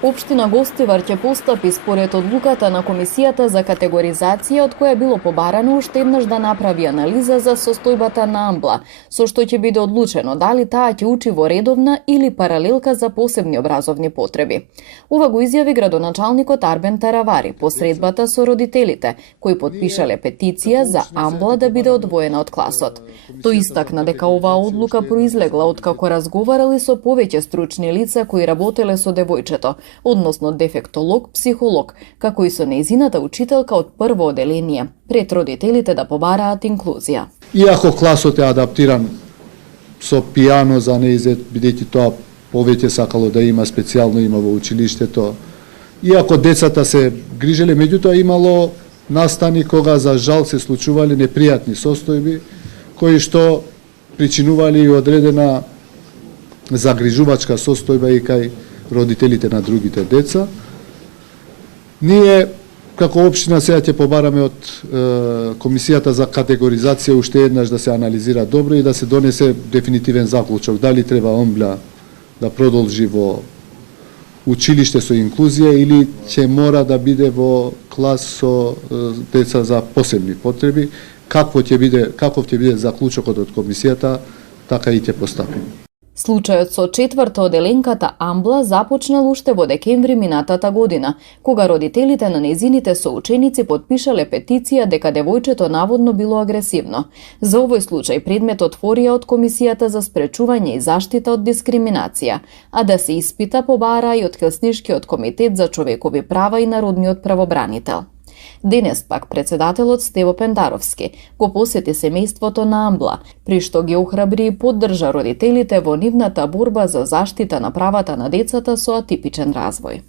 Општина Гостивар ќе постапи според одлуката на Комисијата за категоризација, од која било побарано уште еднаш да направи анализа за состојбата на Амбла, со што ќе биде одлучено дали таа ќе учи во редовна или паралелка за посебни образовни потреби. Ова го изјави градоначалникот Арбен Таравари по средбата со родителите, кои потпишале петиција за Амбла да биде одвоена од класот. Тој истакна дека оваа одлука произлегла откако разговарали со повеќе стручни лица кои работеле со девојчето, односно дефектолог, психолог, како и со нејзината учителка од прво оделение, пред родителите да побараат инклузија. Иако класот е адаптиран со пијано за неизет, бидејќи тоа повеќе сакало да има, специјално има во училиштето, иако децата се грижеле, меѓутоа имало настани кога за жал се случували непријатни состојби, кои што причинували и одредена загрижувачка состојба и кај родителите на другите деца. Ние, како општина, сега ќе побараме од Комисијата за категоризација уште еднаш да се анализира добро и да се донесе дефинитивен заклучок. Дали треба Омбла да продолжи во училиште со инклузија или ќе мора да биде во клас со деца за посебни потреби. Каков ќе биде заклучокот од Комисијата, така и ќе постапиме. Случајот со четврта оделенката Амбла започнал уште во декември минатата година, кога родителите на нејзините соученици потпишале петиција дека девојчето наводно било агресивно. За овој случај предмет отворија од Комисијата за спречување и заштита од дискриминација, а да се испита побара и од Хелснишкиот комитет за човекови права и народниот правобранител. Денес пак председателот Стево Пендаровски го посети семејството на Амбла, при што ги охрабри и поддржа родителите во нивната борба за заштита на правата на децата со атипичен развој.